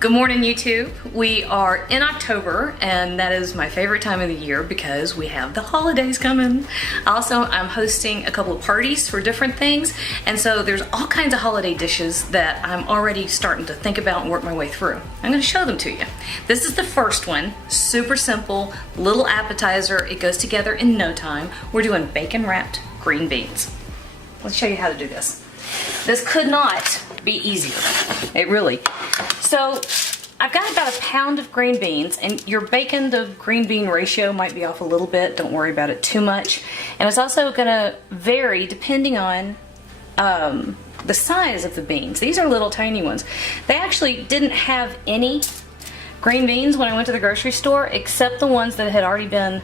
Good morning, YouTube. We are in October, and that is my favorite time of the year because we have the holidays coming. Also, I'm hosting a couple of parties for different things, and so there's all kinds of holiday dishes that I'm already starting to think about and work my way through. I'm going to show them to you. This is the first one. Super simple, little appetizer. It goes together in no time. We're doing bacon-wrapped green beans. Let's show you how to do this. This could not be easier. It really. So I've got about a pound of green beans, and your bacon to green bean ratio might be off a little bit. Don't worry about it too much. And it's also going to vary depending on the size of the beans. These are little tiny ones. They actually didn't have any green beans when I went to the grocery store, except the ones that had already been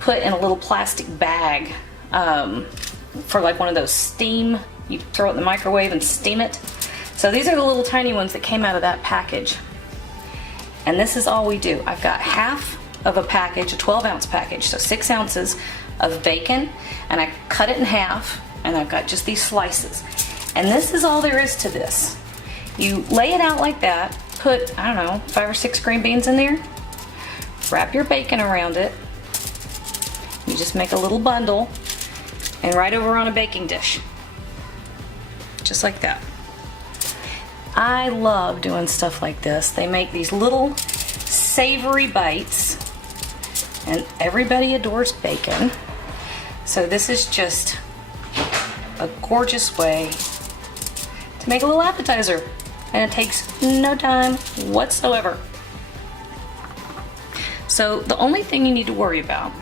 put in a little plastic bag for like one of those steam. You throw it in the microwave and steam it. So these are the little tiny ones that came out of that package. And this is all we do. I've got half of a package, a 12-ounce package, so 6 ounces of bacon, and I cut it in half, and I've got just these slices. And this is all there is to this. You lay it out like that, put, I don't know, 5 or 6 green beans in there, wrap your bacon around it, you just make a little bundle, and right over on a baking dish. Just like that. I love doing stuff like this. They make these little savory bites, and everybody adores bacon. So this is just a gorgeous way to make a little appetizer, and it takes no time whatsoever. So the only thing you need to worry about,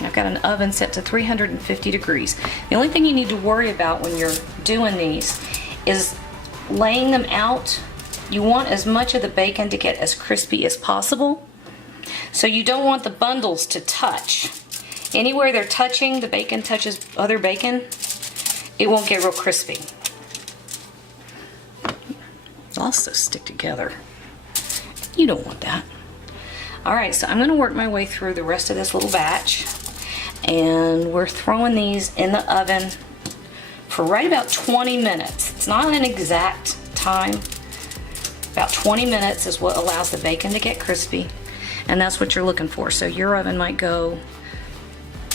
I've got an oven set to 350 degrees. The only thing you need to worry about when you're doing these is laying them out. You want as much of the bacon to get as crispy as possible. So you don't want the bundles to touch. Anywhere they're touching, the bacon touches other bacon, it won't get real crispy. They'll also stick together. You don't want that. Alright, so I'm going to work my way through the rest of this little batch. And we're throwing these in the oven for right about 20 minutes. It's not an exact time. About 20 minutes is what allows the bacon to get crispy. And that's what you're looking for. So your oven might go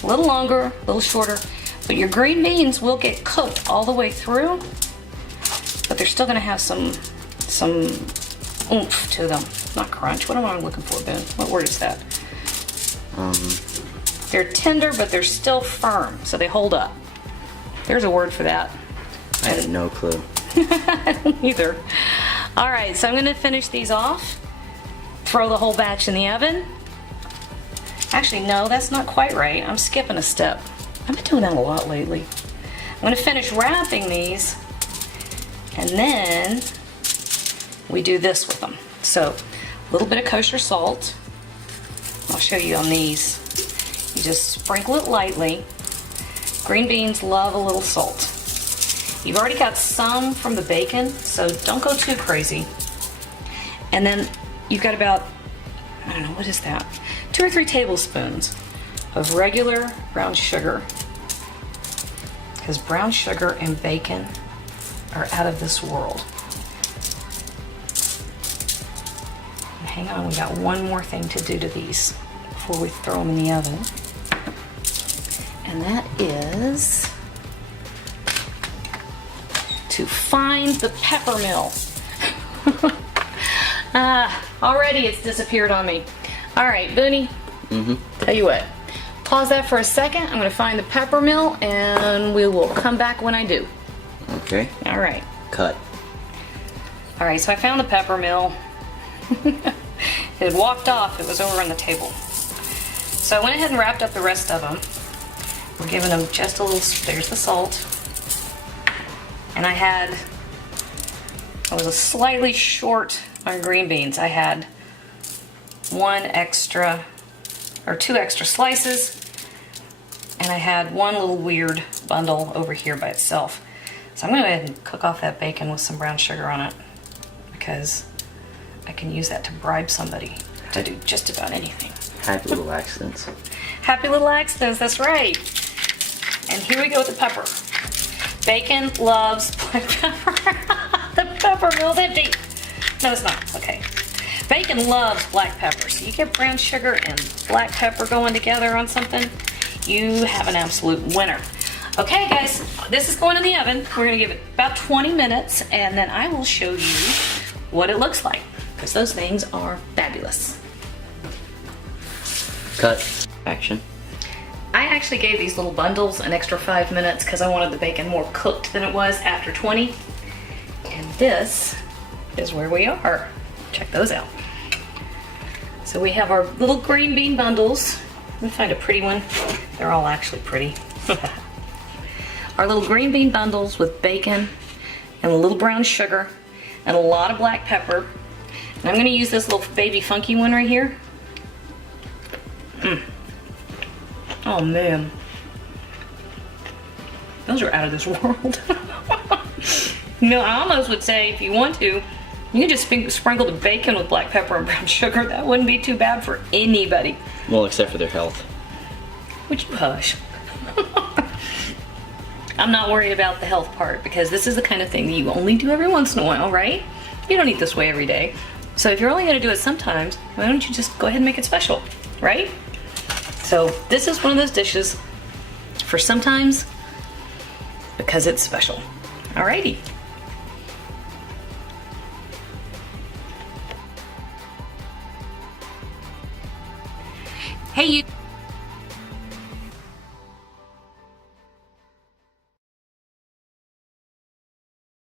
a little longer, a little shorter. But your green beans will get cooked all the way through. But they're still going to have some oomph to them. Not crunch. What am I looking for, Ben? What word is that? They're tender, but they're still firm, so they hold up. There's a word for that. I have no clue. I don't either. Alright, so I'm going to finish these off. Throw the whole batch in the oven. Actually, no, that's not quite right. I'm skipping a step. I've been doing that a lot lately. I'm going to finish wrapping these, and then we do this with them. So, a little bit of kosher salt. I'll show you on these. You just sprinkle it lightly. Green beans love a little salt. You've already got some from the bacon, so don't go too crazy. And then you've got about, I don't know, what is that? 2 or 3 tablespoons of regular brown sugar. Because brown sugar and bacon are out of this world. And hang on, we got one more thing to do to these before we throw them in the oven. And that is to find the pepper mill. Already it's disappeared on me. All right, Booney, tell you what, pause that for a second. I'm going to find the pepper mill, and we will come back when I do. Okay. All right. Cut. All right, so I found the pepper mill. It had walked off. It was over on the table. So I went ahead and wrapped up the rest of them. We're giving them just a little, there's the salt. And I was a slightly short on green beans. I had 2 extra slices, and I had one little weird bundle over here by itself. So I'm going to go ahead and cook off that bacon with some brown sugar on it, because I can use that to bribe somebody to do just about anything. Happy little accidents. Happy little accidents, that's right. And here we go with the pepper. Bacon loves black pepper. The pepper mill's empty. No, it's not. Okay. bacon loves black pepper, so you get brown sugar and black pepper going together on something, you have an absolute winner. Okay guys, this is going in the oven. We're gonna give it about 20 minutes and then I will show you what it looks like, because those things are fabulous. Cut. Action. I actually gave these little bundles an extra 5 minutes because I wanted the bacon more cooked than it was after 20. And this is where we are. Check those out. So we have our little green bean bundles. Let me find a pretty one. They're all actually pretty. Our little green bean bundles with bacon and a little brown sugar and a lot of black pepper. And I'm gonna use this little baby funky one right here. Oh man. Those are out of this world. You know, I almost would say if you want to, you can just sprinkle the bacon with black pepper and brown sugar. That wouldn't be too bad for anybody. Well, except for their health. Would you hush? I'm not worried about the health part because this is the kind of thing that you only do every once in a while, right? You don't eat this way every day. So if you're only gonna do it sometimes, why don't you just go ahead and make it special, right? So this is one of those dishes for sometimes because it's special. Alrighty. Hey you.